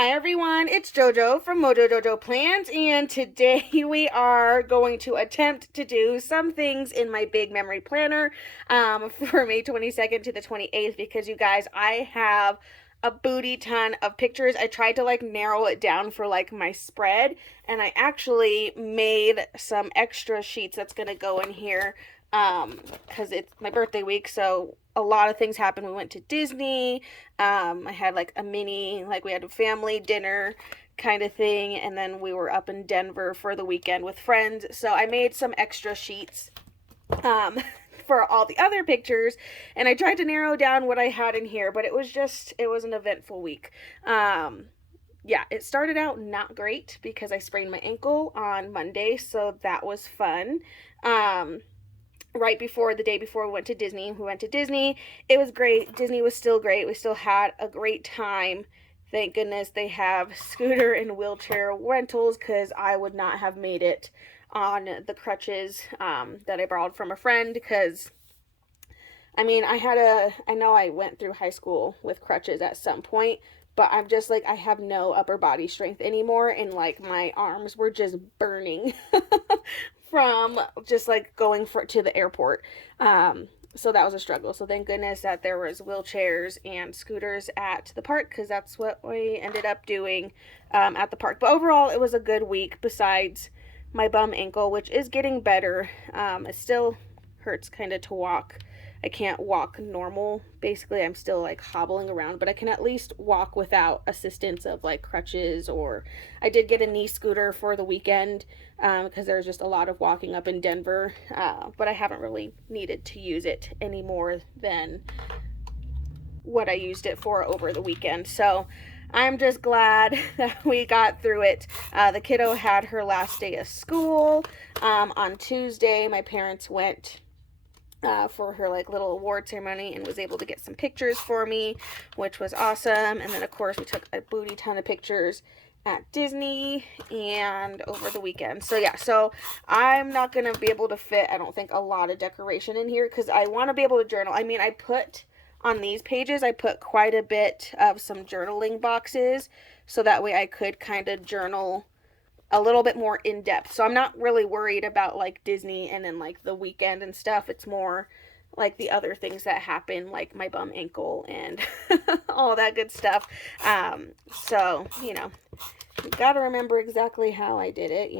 Hi everyone, it's JoJo from Mojo Jojo Plans, and today we are going to attempt to do some things in my big memory planner for May 22nd to the 28th because you guys, I have a booty ton of pictures. I tried to narrow it down for my spread, and I actually made some extra sheets that's gonna go in here because it's my birthday week, so a lot of things happened. We went to Disney. I had a mini, we had a family dinner kind of thing, and then we were up in Denver for the weekend with friends. So I made some extra sheets um, for all the other pictures, and I tried to narrow down what I had in here, but it was an eventful week. Yeah, it started out not great because I sprained my ankle on Monday, so that was fun. Right before the day before we went to Disney. It was great. Disney was still great. We still had a great time. Thank goodness they have scooter and wheelchair rentals because I would not have made it on the crutches that I borrowed from a friend. Because I know I went through high school with crutches at some point, but I'm just I have no upper body strength anymore, and my arms were just burning from just going to the airport. So that was a struggle. So thank goodness that there was wheelchairs and scooters at the park, because that's what we ended up doing at the park. But overall, it was a good week. Besides my bum ankle, which is getting better, it still hurts kind of to walk. I can't walk normal. Basically, I'm still hobbling around, but I can at least walk without assistance of crutches. Or I did get a knee scooter for the weekend because there's just a lot of walking up in Denver, but I haven't really needed to use it any more than what I used it for over the weekend. So I'm just glad that we got through it. The kiddo had her last day of school on Tuesday. My parents went for her little award ceremony and was able to get some pictures for me, which was awesome. And then of course we took a booty ton of pictures at Disney and over the weekend. So yeah, so I'm not gonna be able to fit, I don't think, a lot of decoration in here because I want to be able to journal. I put on these pages, I put quite a bit of some journaling boxes so that way I could kind of journal a little bit more in depth. So I'm not really worried about Disney and then the weekend and stuff. It's more the other things that happen, like my bum ankle and all that good stuff. So, you gotta remember exactly how I did it,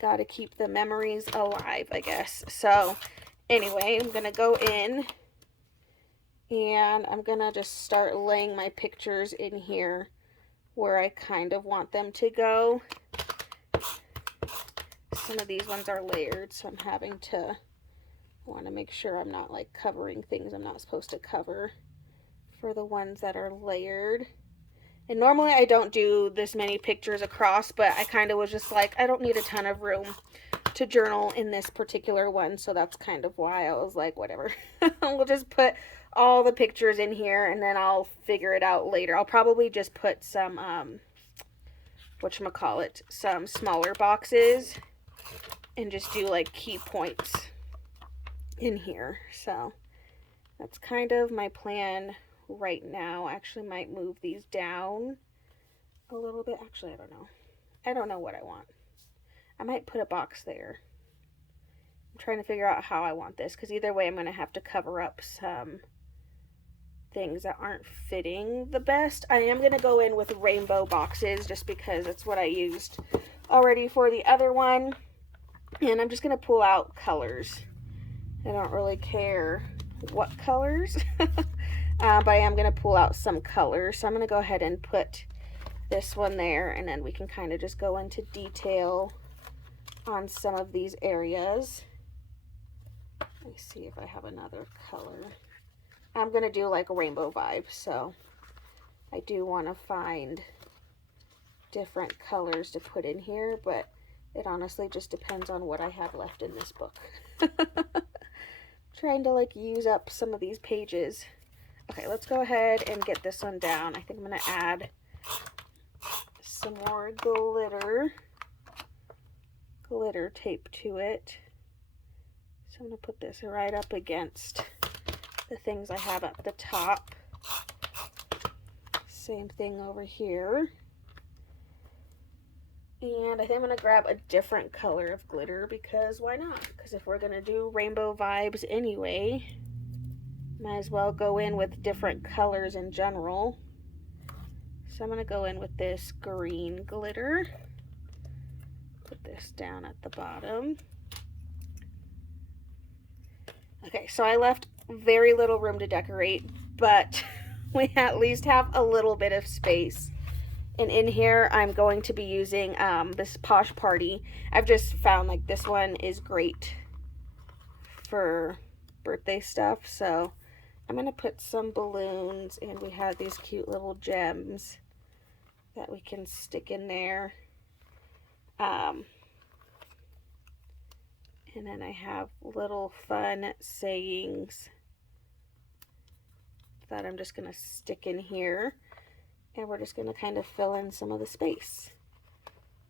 Gotta keep the memories alive, I guess. So anyway, I'm gonna go in and I'm gonna just start laying my pictures in here where I kind of want them to go. Some of these ones are layered, so I'm having to want to make sure I'm not covering things I'm not supposed to cover for the ones that are layered. And normally I don't do this many pictures across, but I kind of was just I don't need a ton of room to journal in this particular one, so that's kind of why I was whatever. We'll just put all the pictures in here and then I'll figure it out later. I'll probably just put some whatchamacallit, some smaller boxes and just do key points in here. So that's kind of my plan right now. I actually might move these down a little bit. Actually, I don't know what I want. I might put a box there. I'm trying to figure out how I want this, because either way I'm going to have to cover up some things that aren't fitting the best. I am going to go in with rainbow boxes just because it's what I used already for the other one. And I'm just going to pull out colors. I don't really care what colors, but I am going to pull out some colors. So I'm going to go ahead and put this one there, and then we can kind of just go into detail on some of these areas. Let me see if I have another color. I'm going to do a rainbow vibe, so I do want to find different colors to put in here, but it honestly just depends on what I have left in this book. Trying to use up some of these pages. Okay, let's go ahead and get this one down. I think I'm going to add some more glitter tape to it. So I'm going to put this right up against the things I have at the top. Same thing over here. And I think I'm going to grab a different color of glitter because why not? Because if we're going to do rainbow vibes anyway, might as well go in with different colors in general. So I'm going to go in with this green glitter. Put this down at the bottom. Okay, so I left very little room to decorate, but we at least have a little bit of space. And in here, I'm going to be using this Posh Party. I've just found like this one is great for birthday stuff. So I'm going to put some balloons, and we have these cute little gems that we can stick in there. And then I have little fun sayings that I'm just going to stick in here. And we're just going to kind of fill in some of the space.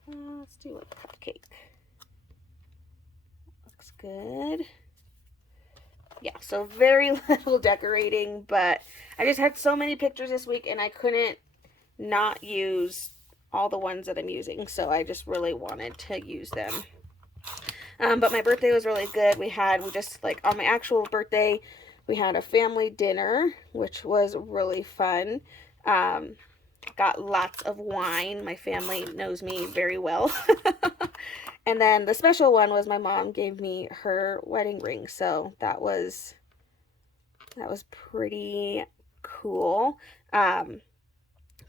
Let's do a cupcake. Looks good. Yeah, so very little decorating, but I just had so many pictures this week and I couldn't not use all the ones that I'm using. So I just really wanted to use them. But my birthday was really good. We just like on my actual birthday, we had a family dinner, which was really fun. Got lots of wine. My family knows me very well. And then the special one was my mom gave me her wedding ring. So that was pretty cool.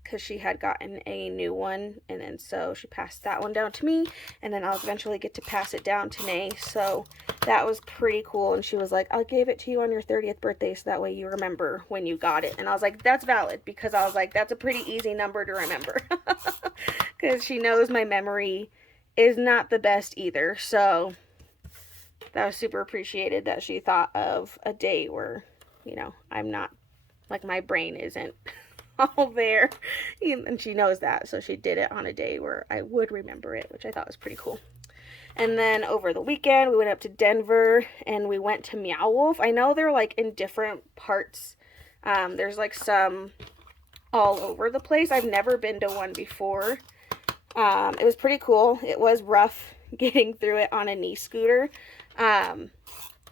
Because she had gotten a new one, and then so she passed that one down to me, and then I'll eventually get to pass it down to Nay. So that was pretty cool. And she was like, I gave it to you on your 30th birthday so that way you remember when you got it. And I was like, that's valid, because I was like, that's a pretty easy number to remember. Because she knows my memory is not the best either. So that was super appreciated that she thought of a day where, you know, I'm not, like, my brain isn't all there, and she knows that, so she did it on a day where I would remember it, which I thought was pretty cool. And then over the weekend we went up to Denver and we went to Meow Wolf. I know they're like in different parts. There's like some all over the place. I've never been to one before. It was pretty cool. It was rough getting through it on a knee scooter. And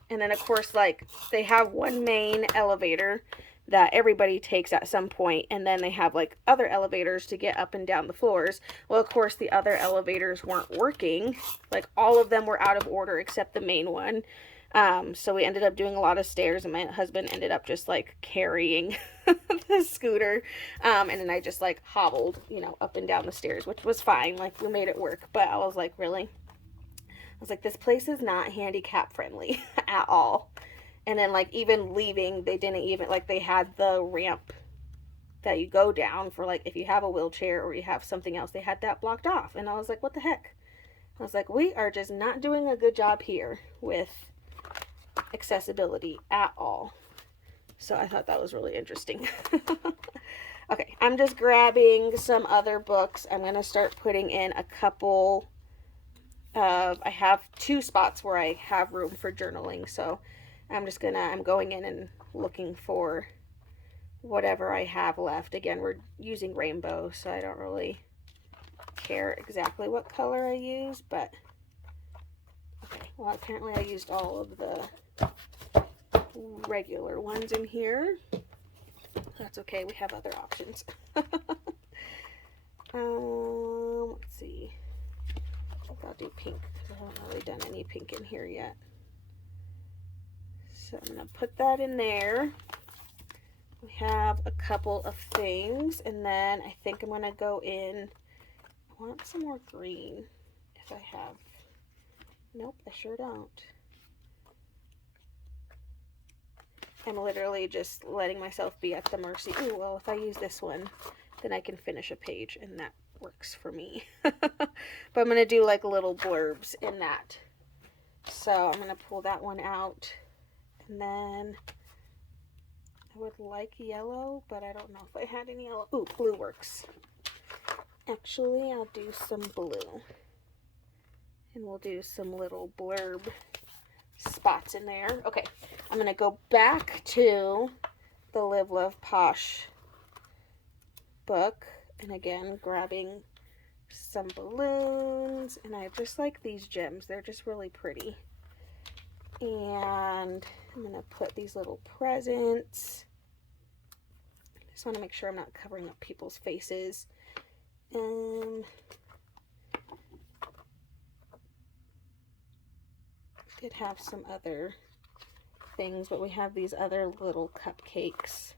then of course, like, they have one main elevator that everybody takes at some point, and then they have like other elevators to get up and down the floors. Well, of course, the other elevators weren't working. Like, all of them were out of order except the main one. So we ended up doing a lot of stairs, and my husband ended up just like carrying the scooter. And then I just like hobbled, you know, up and down the stairs, which was fine. Like, we made it work, but I was like, really? I was like, this place is not handicap friendly at all. And then, like, even leaving, they didn't even, like, they had the ramp that you go down for, like, if you have a wheelchair or you have something else, they had that blocked off. And I was like, what the heck? I was like, we are just not doing a good job here with accessibility at all. So I thought that was really interesting. Okay, I'm just grabbing some other books. I'm going to start putting in a couple of, I have 2 spots where I have room for journaling, so I'm going in and looking for whatever I have left. Again, we're using rainbow, so I don't really care exactly what color I use, but okay, well, apparently I used all of the regular ones in here. That's okay, we have other options. Let's see. I think I'll do pink because I haven't really done any pink in here yet. So I'm going to put that in there. We have a couple of things, and then I think I'm going to go in. I want some more green if I have. Nope, I sure don't. I'm literally just letting myself be at the mercy. Ooh, well, if I use this one, then I can finish a page, and that works for me. But I'm going to do like little blurbs in that. So I'm going to pull that one out. And then I would like yellow, but I don't know if I had any yellow. Ooh, blue works. Actually, I'll do some blue. And we'll do some little blurb spots in there. Okay, I'm going to go back to the Live Love Posh book. And again, grabbing some balloons. And I just like these gems. They're just really pretty. And I'm going to put these little presents. I just want to make sure I'm not covering up people's faces. Did have some other things, but we have these other little cupcakes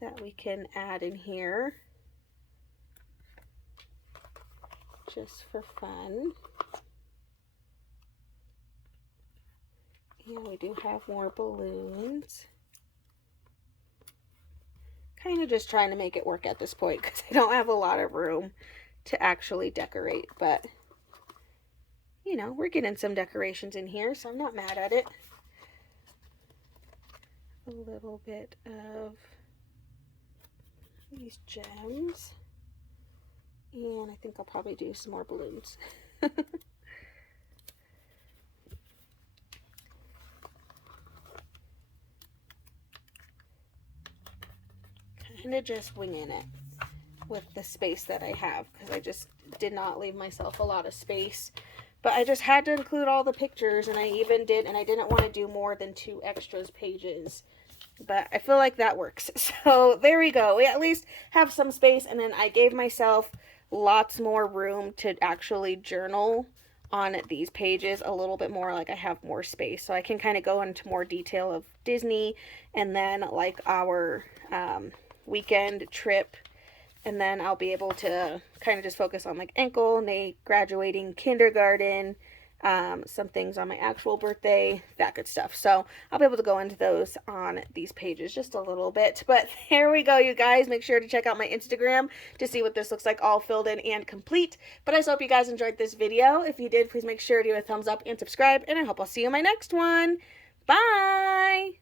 that we can add in here just for fun. And we do have more balloons. Kind of just trying to make it work at this point because I don't have a lot of room to actually decorate, but you know, we're getting some decorations in here, so I'm not mad at it. A little bit of these gems. And I think I'll probably do some more balloons. Kind of just winging it with the space that I have because I just did not leave myself a lot of space. But I just had to include all the pictures, and I even did, and I didn't want to do more than 2 extras pages. But I feel like that works. So there we go. We at least have some space, and then I gave myself lots more room to actually journal on these pages a little bit more, like I have more space. So I can kind of go into more detail of Disney, and then like our weekend trip. And then I'll be able to kind of just focus on like Ankle, Nate graduating kindergarten, some things on my actual birthday, that good stuff. So I'll be able to go into those on these pages just a little bit. But there we go, you guys. Make sure to check out my Instagram to see what this looks like all filled in and complete. But I just hope you guys enjoyed this video. If you did, please make sure to give a thumbs up and subscribe. And I hope I'll see you in my next one. Bye!